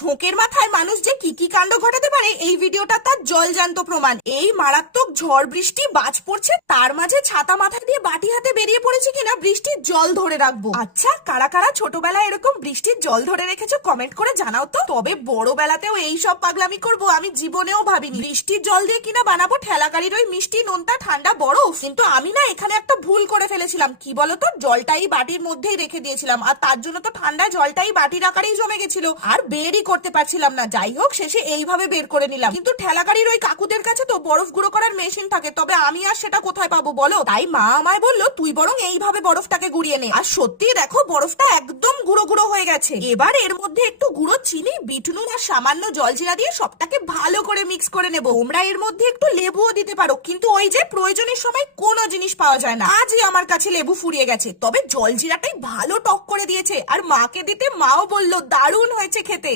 ঝোঁকের মাথায় মানুষ যে কি কি কাণ্ড ঘটাতে পারে এই ভিডিওটা তার জলজান্ত প্রমাণ। এই মারাত্মক ঝড় বৃষ্টি বাজ পড়ছে, তার মাঝে ছাতা মাথায় দিয়ে বাটি হাতে বেরিয়ে পড়েছে কিনা বৃষ্টির জল ধরে রাখবো। আচ্ছা, কারা কারা ছোটবেলায় এরকম বৃষ্টির জল ধরে রেখেছো কমেন্ট করে জানাও তো। তবে বড় বেলাতেও এই সব পাগলামি করব আমি জীবনেও ভাবিনি। বৃষ্টির জল দিয়ে কিনা বানাবো ঠেলাগাড়ির ওই মিষ্টি নোনতা ঠান্ডা বরফ। কিন্তু আমি না এখানে একটা ভুল করে ফেলেছিলাম। কি বলতো, জলটাই বাটির মধ্যেই রেখে দিয়েছিলাম, আর তার জন্য তো ঠান্ডা জলটাই বাটির আকারেই জমে গেছিল, আর বেরই করতে পারছিলাম না। যাই হোক, শেষে এইভাবে বের করে নিলাম। কিন্তু ঠেলাগাড়ির ওই কাকুদের কাছে তো বরফ গুঁড়ো করার মেশিন থাকে, তবে আমি আর সেটা কোথায় পাবো বলো। তাই মা আমায় বললো তুই বরং এইভাবে বরফটাকে গুঁড়িয়ে নে। আর সত্যি দেখো, বরফটা একদম গুঁড়ো গুঁড়ো হয়ে গেছে। এবার এর মধ্যে একটু গুঁড়ো চিনি, বিট নুন আর সামান্য জলজিরা দিয়ে সবটাকে ভালো করে মিক্স করে নেবো। তোমরা এর মধ্যে একটু লেবুও দিতে পারো, কিন্তু ওই যে প্রয়োজনের সময় কোনো জিনিস পাওয়া যায় না। আজই আমার কাছে লেবু ফুরিয়ে গেছে। তবে জলজিরাটাই ভালো টক করে দিয়েছে, আর মাকে দিতে মাও বললো দারুণ হয়েছে খেতে।